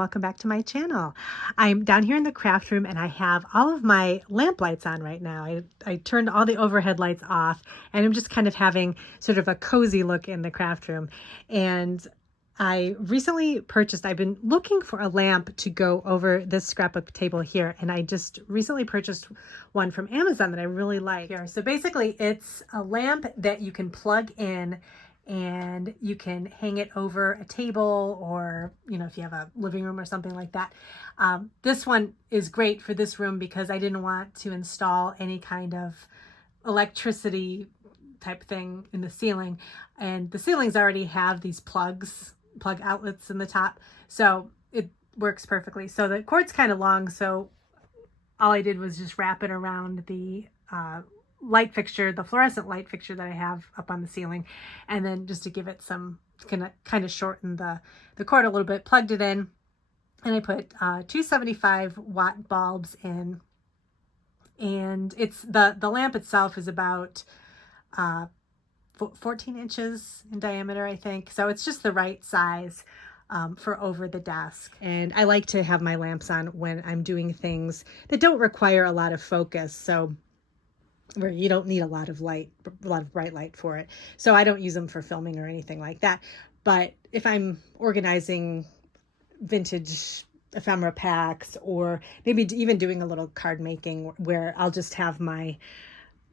welcome back to my channel. I'm down here in the craft room and I have all of my lamp lights on right now. I turned all the overhead lights off and I'm just kind of having sort of a cozy look in the craft room. And I recently purchased, I've been looking for a lamp to go over this scrapbook table here, and I just recently purchased one from Amazon that I really like here. So basically it's a lamp that you can plug in and you can hang it over a table, or, you know, if you have a living room or something like that. This one is great for this room because I didn't want to install any kind of electricity type thing in the ceiling. And the ceilings already have these plug outlets in the top. So it works perfectly. So the cord's kind of long. So all I did was just wrap it around the light fixture, the fluorescent light fixture that I have up on the ceiling. And then just to give it some, kind of shorten the cord a little bit, plugged it in. And I put 275 watt bulbs in. And it's the lamp itself is about 14 inches in diameter, I think. So it's just the right size for over the desk. And I like to have my lamps on when I'm doing things that don't require a lot of focus. So where you don't need a lot of light, a lot of bright light for it. So I don't use them for filming or anything like that. But if I'm organizing vintage ephemera packs, or maybe even doing a little card making where I'll just have my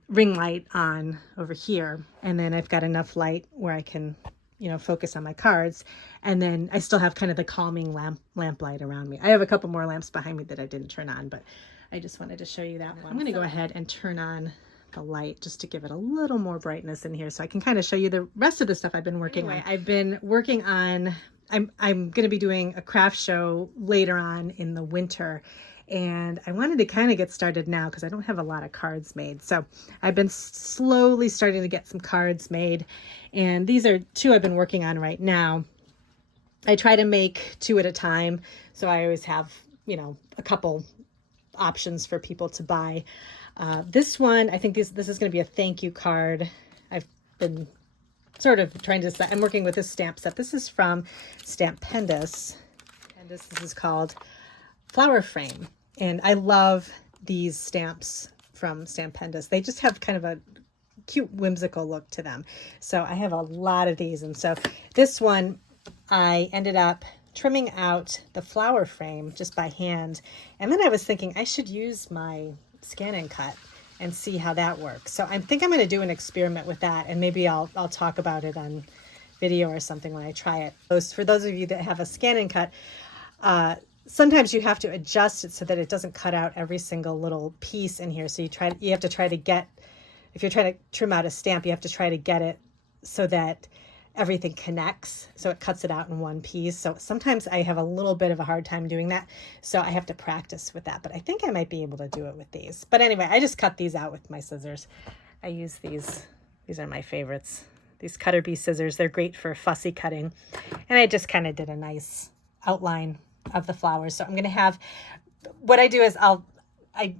ring light on over here, and then I've got enough light where I can, you know, focus on my cards, and then I still have kind of the calming lamp light around me. I have a couple more lamps behind me that I didn't turn on, but I just wanted to show you that one. I'm going to go ahead and turn on the light just to give it a little more brightness in here so I can kind of show you the rest of the stuff I've been working on. I've been working on, I'm going to be doing a craft show later on in the winter, and I wanted to kind of get started now because I don't have a lot of cards made. So I've been slowly starting to get some cards made, and these are two I've been working on right now. I try to make two at a time, so I always have, you know, a couple options for people to buy. This one, I think this is going to be a thank you card. I've been sort of trying to decide. I'm working with this stamp set. This is from Stampendous, and this is called Flower Frame. And I love these stamps from Stampendous. They just have kind of a cute, whimsical look to them. So I have a lot of these. And so this one, I ended up trimming out the flower frame just by hand. And then I was thinking I should use my scan and cut and see how that works. So I think I'm going to do an experiment with that, and maybe I'll talk about it on video or something when I try it. For those of you that have a scan and cut, sometimes you have to adjust it so that it doesn't cut out every single little piece in here. So you have to try to get, if you're trying to trim out a stamp, you have to try to get it so that everything connects, so it cuts it out in one piece. So sometimes I have a little bit of a hard time doing that, so I have to practice with that, but I think I might be able to do it with these. But anyway, I just cut these out with my scissors. I use these are my favorites, these Cutter Bee scissors. They're great for fussy cutting, and I just kind of did a nice outline of the flowers. So I'm going to have, what I do is I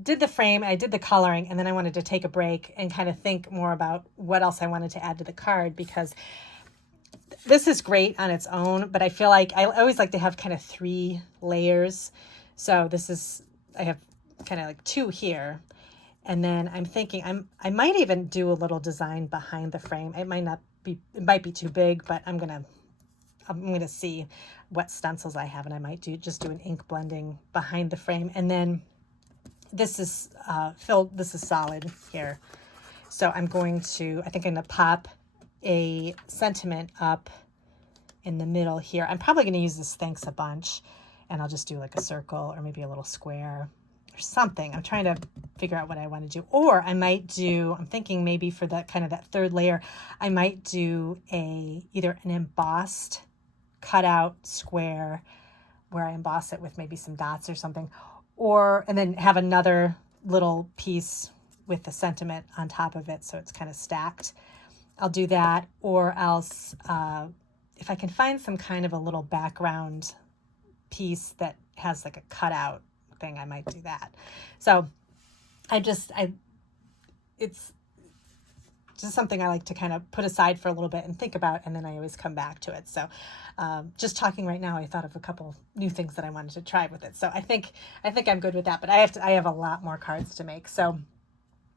did the frame, I did the coloring, and then I wanted to take a break and kind of think more about what else I wanted to add to the card, because this is great on its own, but I feel like I always like to have kind of 3 layers. So I have kind of like 2 here. And then I'm thinking I might even do a little design behind the frame. It might be too big, but I'm going to see what stencils I have, and I might just do an ink blending behind the frame. And then this is this is solid here. So I think I'm going to pop a sentiment up in the middle here. I'm probably going to use this thanks a bunch, and I'll just do like a circle or maybe a little square or something. I'm trying to figure out what I want to do. Or I might do, I'm thinking maybe for that kind of that 3rd layer, I might do either an embossed cutout square where I emboss it with maybe some dots or something, and then have another little piece with the sentiment on top of it, so it's kind of stacked. I'll do that, or else if I can find some kind of a little background piece that has like a cutout thing, I might do that. So it's just something I like to kind of put aside for a little bit and think about, and then I always come back to it. So just talking right now, I thought of a couple new things that I wanted to try with it. So I think I'm good with that, but I have a lot more cards to make. So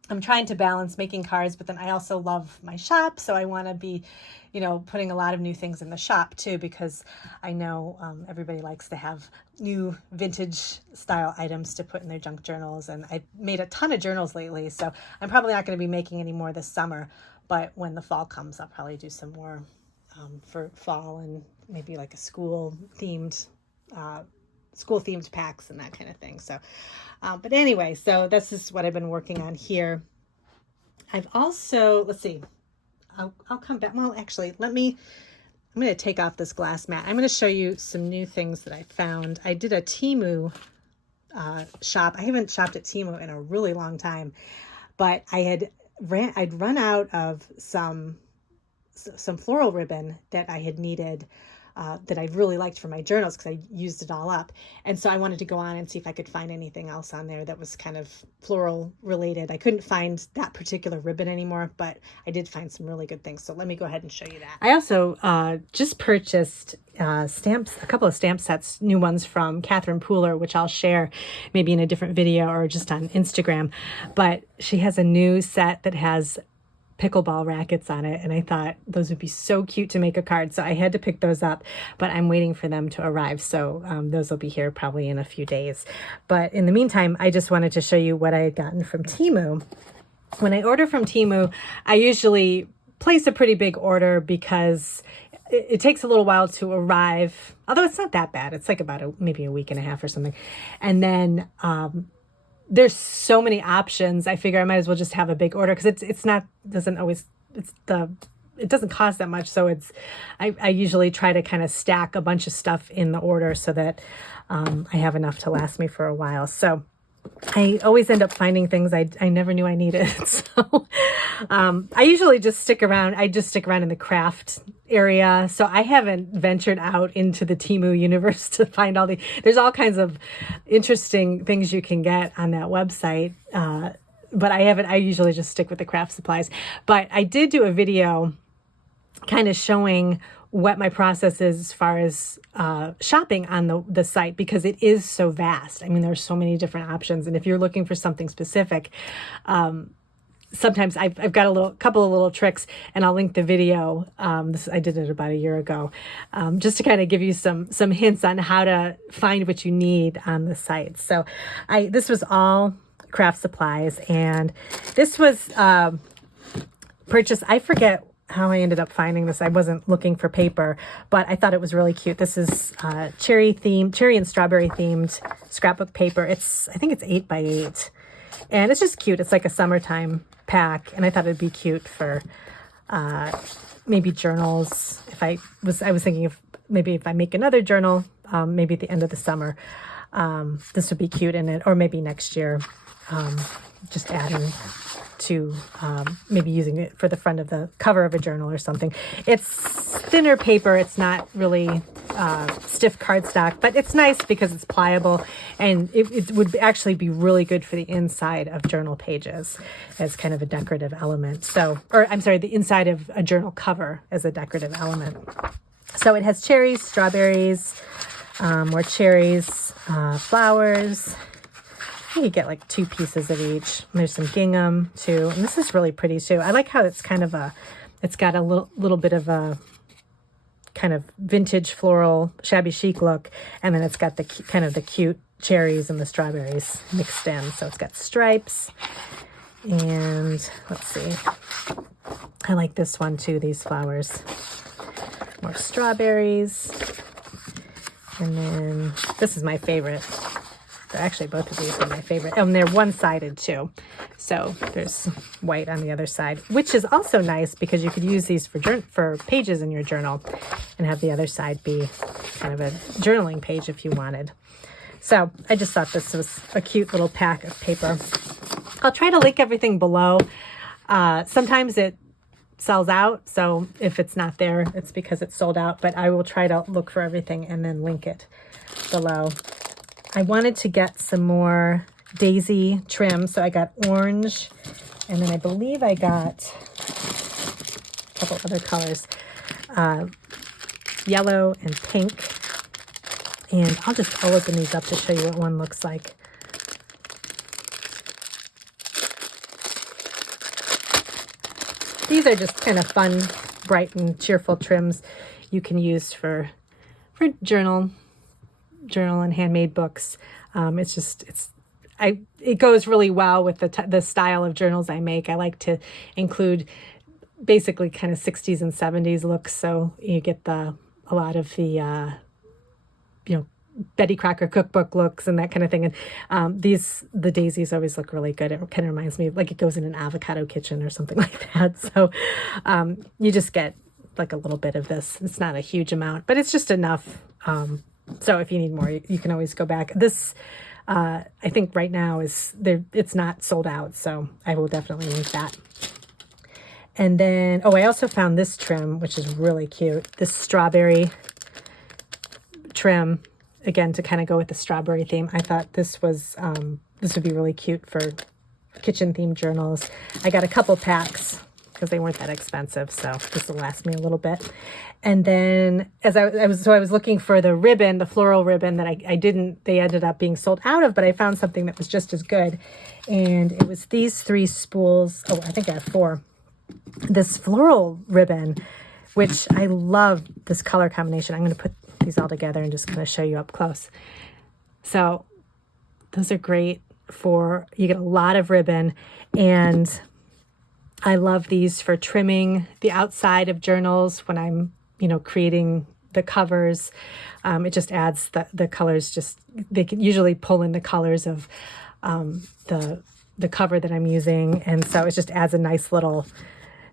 I'm trying to balance making cards, but then I also love my shop. So I want to be, putting a lot of new things in the shop too, because I know everybody likes to have new vintage style items to put in their junk journals. And I made a ton of journals lately, so I'm probably not going to be making any more this summer, but when the fall comes, I'll probably do some more for fall, and maybe like a school themed packs and that kind of thing. So, but anyway, so this is what I've been working on here. I've also, let's see, I'll come back. Well, actually, I'm going to take off this glass mat. I'm going to show you some new things that I found. I did a Temu shop. I haven't shopped at Temu in a really long time, but I'd run out of some floral ribbon that I had needed, that I really liked for my journals because I used it all up. And so I wanted to go on and see if I could find anything else on there that was kind of floral related. I couldn't find that particular ribbon anymore, but I did find some really good things. So let me go ahead and show you that. I also just purchased stamps, a couple of stamp sets, new ones from Catherine Pooler, which I'll share maybe in a different video or just on Instagram. But she has a new set that has pickleball rackets on it, and I thought those would be so cute to make a card, so I had to pick those up, but I'm waiting for them to arrive, so those will be here probably in a few days. But in the meantime, I just wanted to show you what I had gotten from Temu. When I order from Temu, I usually place a pretty big order because it takes a little while to arrive, although it's not that bad. It's like about maybe a week and a half or something. And then there's so many options. I figure I might as well just have a big order because it doesn't cost that much. So I usually try to kind of stack a bunch of stuff in the order so that I have enough to last me for a while. So I always end up finding things I never knew I needed. So I usually just stick around. I just stick around in the craft area. So I haven't ventured out into the Temu universe to find there's all kinds of interesting things you can get on that website. But I usually just stick with the craft supplies. But I did do a video kind of showing what my process is as far as shopping on the site, because it is so vast. I mean, there's so many different options. And if you're looking for something specific, sometimes I've got a couple of little tricks, and I'll link the video. I did it about a year ago, just to kind of give you some hints on how to find what you need on the site. So this was all craft supplies, and this was purchased. I forget how I ended up finding this. I wasn't looking for paper, but I thought it was really cute. This is cherry and strawberry themed scrapbook paper. I think it's 8x8, and it's just cute. It's like a summertime pack, and I thought it'd be cute for maybe journals. I was thinking if I make another journal, maybe at the end of the summer, this would be cute in it, or maybe next year, just adding to maybe using it for the front of the cover of a journal or something. It's thinner paper. It's not really stiff cardstock, but it's nice because it's pliable, and it would actually be really good for the inside of journal pages as kind of a decorative element. The inside of a journal cover as a decorative element. So it has cherries, strawberries, more cherries, flowers. You get like 2 pieces of each. There's some gingham too. And this is really pretty too. I like how it's kind of it's got a little bit of a kind of vintage floral shabby chic look. And then it's got the kind of the cute cherries and the strawberries mixed in. So it's got stripes. And let's see. I like this one too, these flowers. More strawberries. And then this is my favorite. Actually, both of these are my favorite. And they're one-sided too. So there's white on the other side, which is also nice because you could use these for pages in your journal and have the other side be kind of a journaling page if you wanted. So I just thought this was a cute little pack of paper. I'll try to link everything below. Sometimes it sells out. So if it's not there, it's because it's sold out. But I will try to look for everything and then link it below. I wanted to get some more daisy trim, so I got orange, and then I believe I got couple other colors, yellow and pink. And I'll open these up to show you what one looks like. These are just kind of fun, bright and cheerful trims you can use for journal and handmade books. It goes really well with the style of journals I make. I like to include basically kind of 60s and 70s looks, so you get a lot of the Betty Crocker cookbook looks and that kind of thing. And the daisies always look really good. It kind of reminds me of, like, it goes in an avocado kitchen or something like that. So you just get like a little bit of this. It's not a huge amount, but it's just enough. So if you need more, you can always go back. This, I think right now it's not sold out, so I will definitely link that. And then, I also found this trim, which is really cute. This strawberry trim, again, to kind of go with the strawberry theme. I thought this would be really cute for kitchen themed journals. I got a couple packs because they weren't that expensive, so this will last me a little bit. And then as I was looking for the ribbon, the floral ribbon that they ended up being sold out of, but I found something that was just as good. And it was these 3 spools. Oh, I think I have 4. This floral ribbon, which I love this color combination. I'm going to put these all together and just kind of show you up close. So those are great you get a lot of ribbon, and I love these for trimming the outside of journals when I'm, creating the covers. It just adds the colors, they can usually pull in the colors of the cover that I'm using. And so it just adds a nice little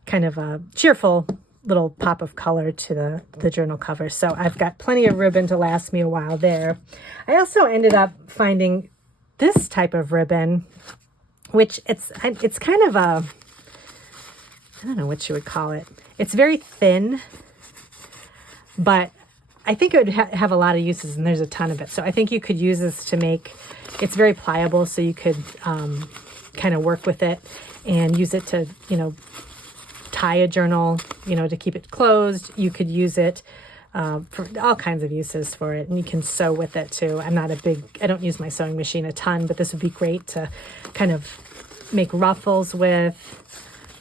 kind of a cheerful little pop of color to the journal cover. So I've got plenty of ribbon to last me a while there. I also ended up finding this type of ribbon, which it's kind of I don't know what you would call it. It's very thin, but I think it would have a lot of uses, and there's a ton of it. So I think you could use this to it's very pliable, so you could kind of work with it and use it to, tie a journal, to keep it closed. You could use it for all kinds of uses for it, and you can sew with it too. I don't use my sewing machine a ton, but this would be great to kind of make ruffles with.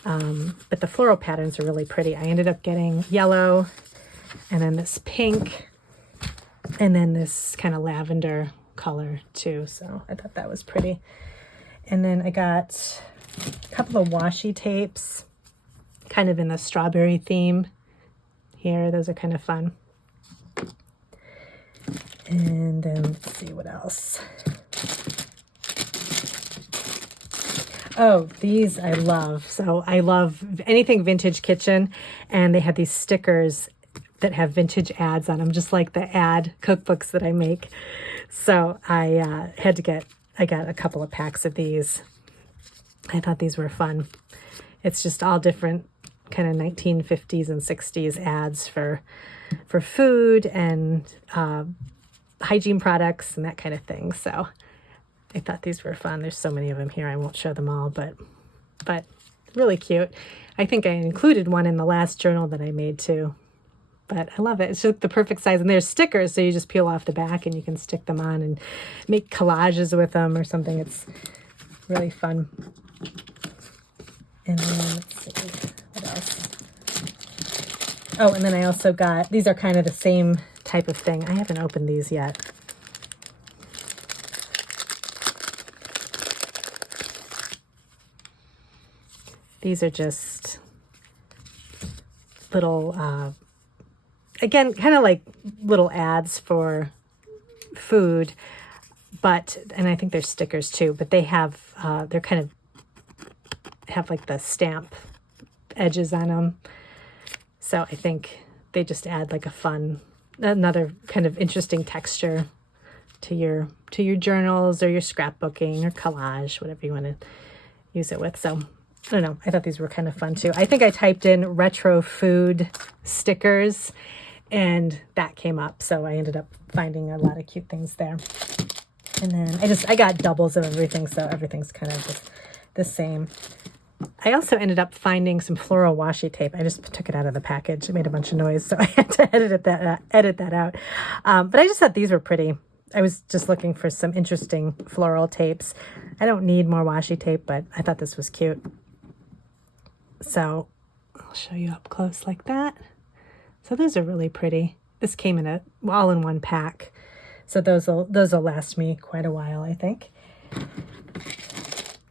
But the floral patterns are really pretty. I ended up getting yellow, and then this pink, and then this kind of lavender color too. So I thought that was pretty. And then I got a couple of washi tapes, kind of in the strawberry theme here. Those are kind of fun. And then let's see what else. Oh, these I love. So I love anything vintage kitchen, and they had these stickers that have vintage ads on them, just like the ad cookbooks that I make. So I got a couple of packs of these. I thought these were fun. It's just all different kind of 1950s and 60s ads for food and hygiene products and that kind of thing. So I thought these were fun. There's so many of them here. I won't show them all, but really cute. I think I included one in the last journal that I made too. But I love it. It's just the perfect size. And there's stickers, so you just peel off the back and you can stick them on and make collages with them or something. It's really fun. And then let's see, what else? Oh, and then I also got, these are kind of the same type of thing. I haven't opened these yet. These are just little, again, kind of like little ads for food, and I think they're stickers too, but they have, they're kind of have like the stamp edges on them. So I think they just add like another kind of interesting texture to your journals or your scrapbooking or collage, whatever you want to use it with. So I don't know. I thought these were kind of fun too. I think I typed in retro food stickers and that came up. So I ended up finding a lot of cute things there. And then I got doubles of everything. So everything's kind of just the same. I also ended up finding some floral washi tape. I just took it out of the package. It made a bunch of noise, so I had to edit that out. But I just thought these were pretty. I was just looking for some interesting floral tapes. I don't need more washi tape, but I thought this was cute. So I'll show you up close like that. So those are really pretty. This came in all in one pack. So those will last me quite a while, I think.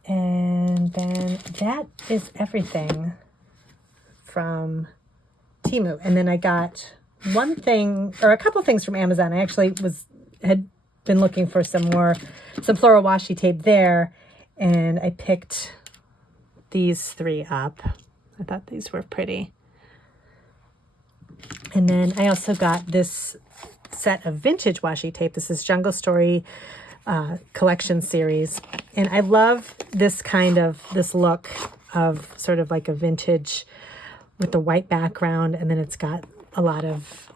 And then that is everything from Temu. And then I got one thing, or a couple things from Amazon. I actually had been looking for some floral washi tape there, and I picked these 3 up. I thought these were pretty. And then I also got this set of vintage washi tape. This is Jungle Story collection series, and I love this look of sort of like a vintage with the white background, and then it's got a lot of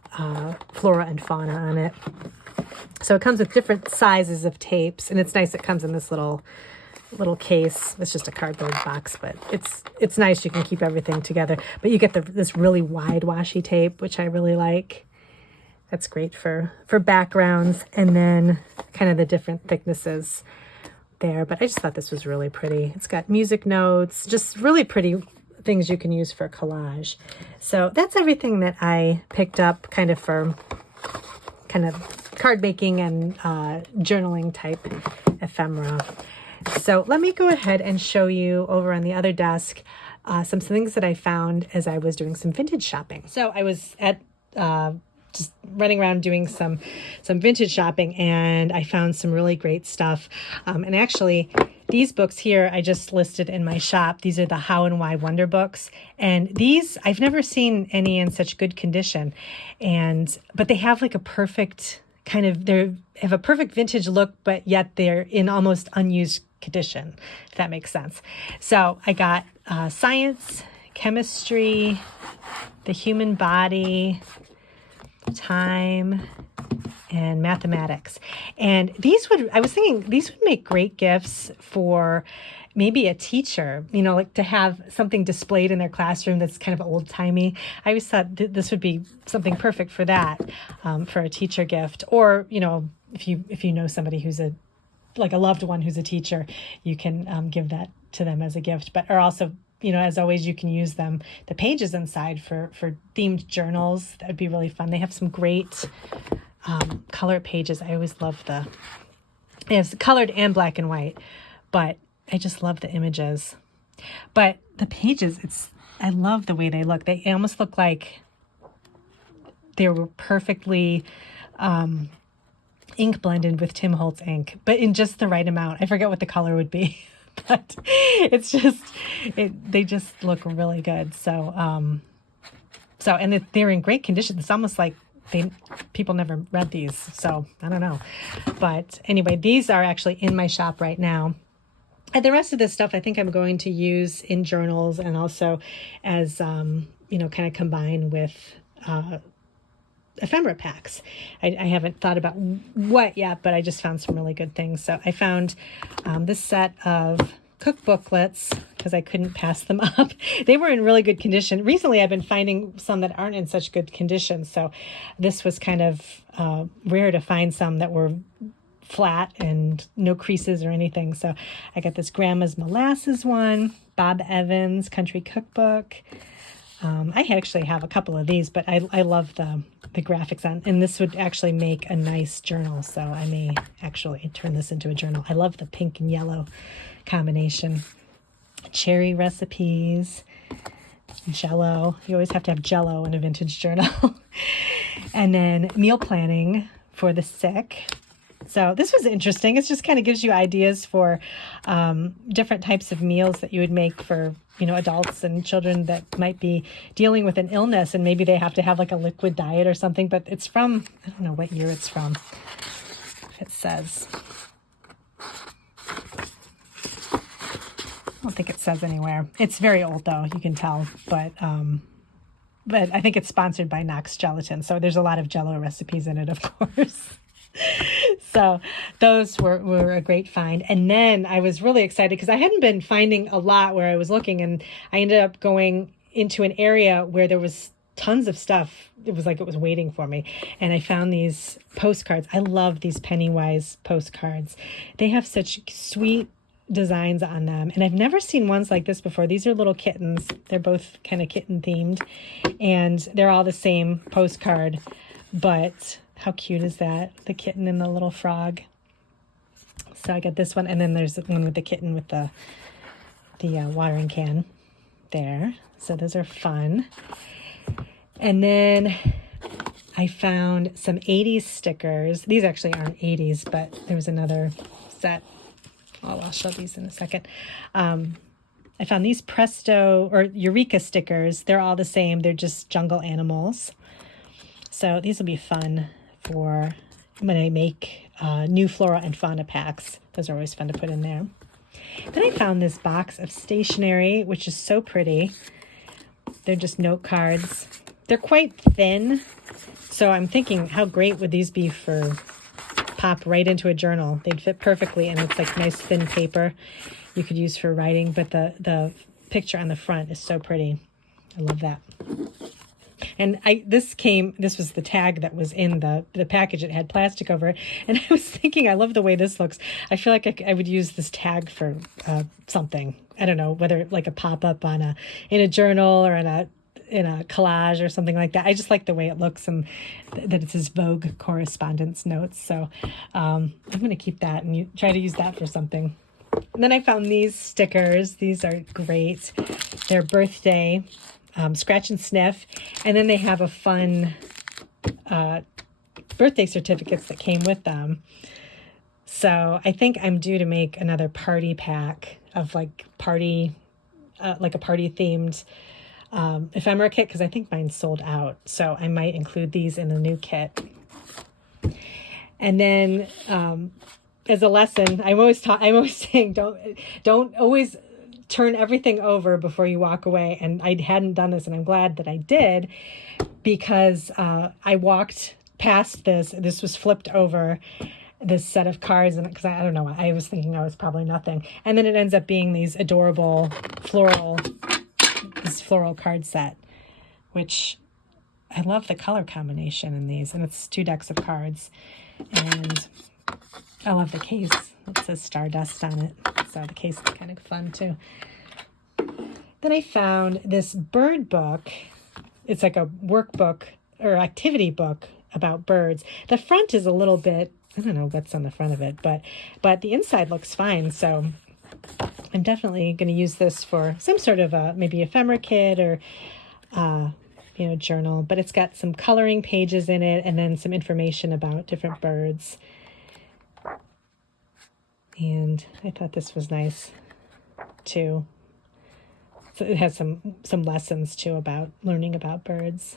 flora and fauna on it. So it comes with different sizes of tapes, and it's nice. It comes in this little case. It's just a cardboard box, but it's nice. You can keep everything together, but you get this really wide washi tape, which I really like. That's great for backgrounds, and then kind of the different thicknesses there. But I just thought this was really pretty. It's got music notes, just really pretty things you can use for collage. So that's everything that I picked up kind of for kind of card making and journaling type ephemera. So let me go ahead and show you over on the other desk some things that I found as I was doing some vintage shopping. So I was at just running around doing some vintage shopping, and I found some really great stuff. And actually, these books here I just listed in my shop. These are the How and Why Wonder books, and these I've never seen any in such good condition. But they have like a perfect they have a perfect vintage look, but yet they're in almost unused condition, if that makes sense. So I got science, chemistry, the human body, time, and mathematics. And I was thinking these would make great gifts for maybe a teacher, like to have something displayed in their classroom that's kind of old-timey. I always thought this would be something perfect for that, for a teacher gift. Or, if you know somebody who's a loved one who's a teacher, you can give that to them as a gift. Or also, as always, you can use the pages inside for themed journals. That would be really fun. They have some great color pages. I always love they have colored and black and white, but I just love the images. But the pages, I love the way they look. They almost look like they were perfectly ink blended with Tim Holtz ink, but in just the right amount. I forget what the color would be. But they just look really good. So and they're in great condition. It's almost like people never read these. So I don't know. But anyway, these are actually in my shop right now. And the rest of this stuff I think I'm going to use in journals, and also as, kind of combine with ephemera packs. I haven't thought about what yet, but I just found some really good things. So I found this set of cookbooklets because I couldn't pass them up. They were in really good condition. Recently, I've been finding some that aren't in such good condition. So this was kind of rare to find some that were flat and no creases or anything. So I got this Grandma's Molasses one, Bob Evans Country Cookbook. I actually have a couple of these, but I love the graphics on, and this would actually make a nice journal. So I may actually turn this into a journal. I love the pink and yellow combination. Cherry recipes, Jell-O. You always have to have Jell-O in a vintage journal. And then meal planning for the sick. So this was interesting. It just kind of gives you ideas for different types of meals that you would make for, adults and children that might be dealing with an illness, and maybe they have to have like a liquid diet or something. But it's from, I don't know what year it's from. It says. I don't think it says anywhere. It's very old though, you can tell. But I think it's sponsored by Knox Gelatin. So there's a lot of Jell-O recipes in it, of course. So those were a great find. And then I was really excited because I hadn't been finding a lot where I was looking, and I ended up going into an area where there was tons of stuff. It was like it was waiting for me. And I found these postcards. I love these Pennywise postcards. They have such sweet designs on them. And I've never seen ones like this before. These are little kittens. They're both kind of kitten themed. And they're all the same postcard. But how cute is that? The kitten and the little frog. So I got this one. And then there's the one with the kitten with the watering can there. So those are fun. And then I found some 80s stickers. These actually aren't 80s, but there was another set. Oh, I'll show these in a second. I found these Presto or Eureka stickers. They're all the same. They're just jungle animals. So these will be fun for when I make new flora and fauna packs. Those are always fun to put in there. Then I found this box of stationery, which is so pretty. They're just note cards. They're quite thin, so I'm thinking how great would these be for pop right into a journal. They'd fit perfectly, and it's like nice thin paper you could use for writing, but the picture on the front is so pretty. I love that. And this was the tag that was in the package. It had plastic over it. And I was thinking, I love the way this looks. I feel like I would use this tag for something. I don't know, whether like a pop-up in a journal or in a collage or something like that. I just like the way it looks and that it says Vogue correspondence notes. So I'm going to keep that and try to use that for something. And then I found these stickers. These are great. They're birthday. Scratch and sniff, and then they have a fun birthday certificates that came with them. So I think I'm due to make another party pack of like a party themed ephemera kit, because I think mine's sold out. So I might include these in the new kit. And then as a lesson, I'm always saying don't always turn everything over before you walk away. And I hadn't done this, and I'm glad that I did, because I walked past this was flipped over, this set of cards, and because I don't know, I was thinking I was probably nothing. And then it ends up being these adorable floral card set, which I love the color combination in these, and it's 2 decks of cards. And I love the case. It says Stardust on it. So the case is kind of fun too. Then I found this bird book. It's like a workbook or activity book about birds. The front is a little bit, I don't know what's on the front of it, but the inside looks fine. So I'm definitely going to use this for some sort of maybe ephemera kit or journal. But it's got some coloring pages in it, and then some information about different birds. And I thought this was nice too. So it has some lessons too about learning about birds.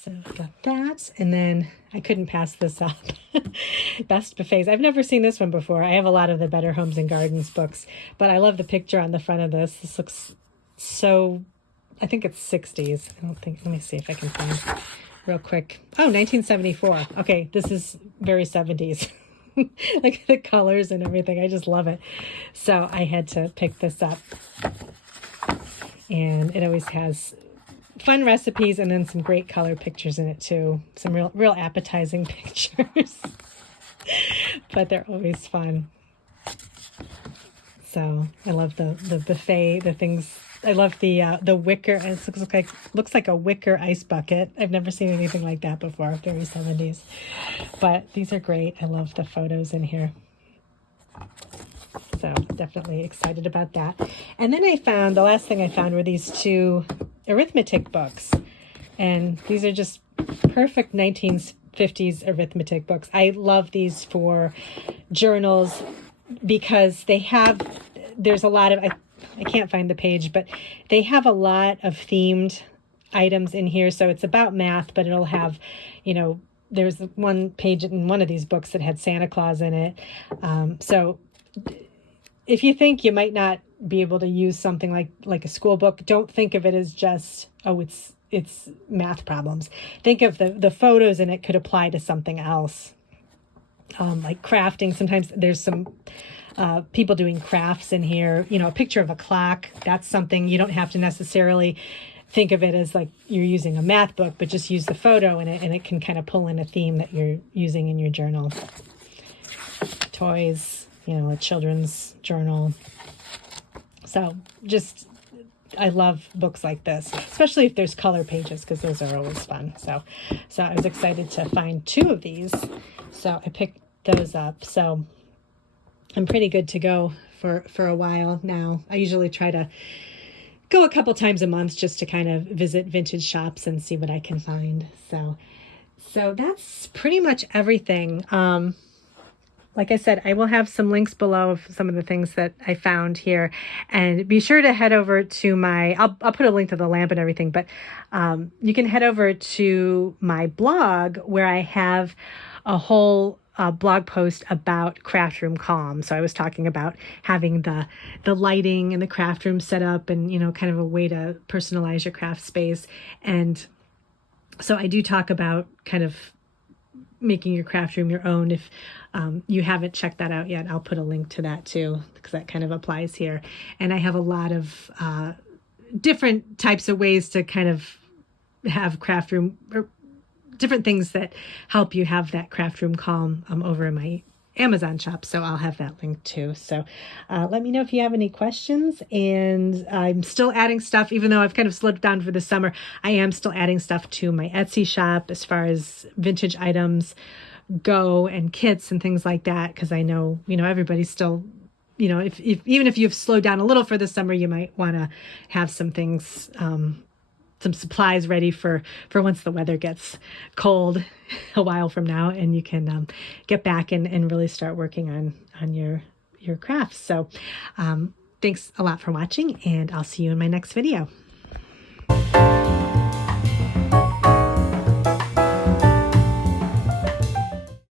So I got that. And then I couldn't pass this up. Best buffets. I've never seen this one before. I have a lot of the Better Homes and Gardens books, but I love the picture on the front of this. This looks so, I think it's 60s. Let me see if I can find real quick. Oh, 1974. Okay, this is very 70s. Like the colors and everything. I just love it. So I had to pick this up. And it always has fun recipes and then some great color pictures in it too. Some real appetizing pictures. But they're always fun. So I love the buffet, the things. I love the wicker. It looks like a wicker ice bucket. I've never seen anything like that before. Very 70s. But these are great. I love the photos in here. So definitely excited about that. And then the last thing I found were these 2 arithmetic books. And these are just perfect 1950s arithmetic books. I love these for journals because there's a lot of, I can't find the page, but they have a lot of themed items in here. So it's about math, but it'll have, there's one page in one of these books that had Santa Claus in it. So if you think you might not be able to use something like a school book, don't think of it as just, it's it's math problems. Think of the photos, and it could apply to something else. Like crafting. Sometimes there's some people doing crafts in here. You know, a picture of a clock. That's something you don't have to necessarily think of it as like you're using a math book, but just use the photo in it, and it can kind of pull in a theme that you're using in your journal. Toys, you know, a children's journal. So just, I love books like this, especially if there's color pages, because those are always fun. So I was excited to find 2 of these. So I picked those up. So I'm pretty good to go for a while now. I usually try to go a couple times a month just to kind of visit vintage shops and see what I can find. So that's pretty much everything. Like I said, I will have some links below of some of the things that I found here, and be sure to head over to my, I'll put a link to the lamp and everything, but you can head over to my blog where I have a whole blog post about craft room calm. So I was talking about having the lighting and the craft room set up, and, you know, kind of a way to personalize your craft space. And so I do talk about kind of making your craft room your own. If you haven't checked that out yet, I'll put a link to that too, because that kind of applies here. And I have a lot of different types of ways to kind of have craft room, or different things that help you have that craft room calm over in my Amazon shop. So I'll have that link too. So let me know if you have any questions. And I'm still adding stuff, even though I've kind of slowed down for the summer. I am still adding stuff to my Etsy shop as far as vintage items go, and kits and things like that. Because I know, you know, everybody's still, you know, if even if you've slowed down a little for the summer, you might want to have some things, some supplies ready for once the weather gets cold a while from now, and you can get back and really start working on your crafts. So thanks a lot for watching, and I'll see you in my next video.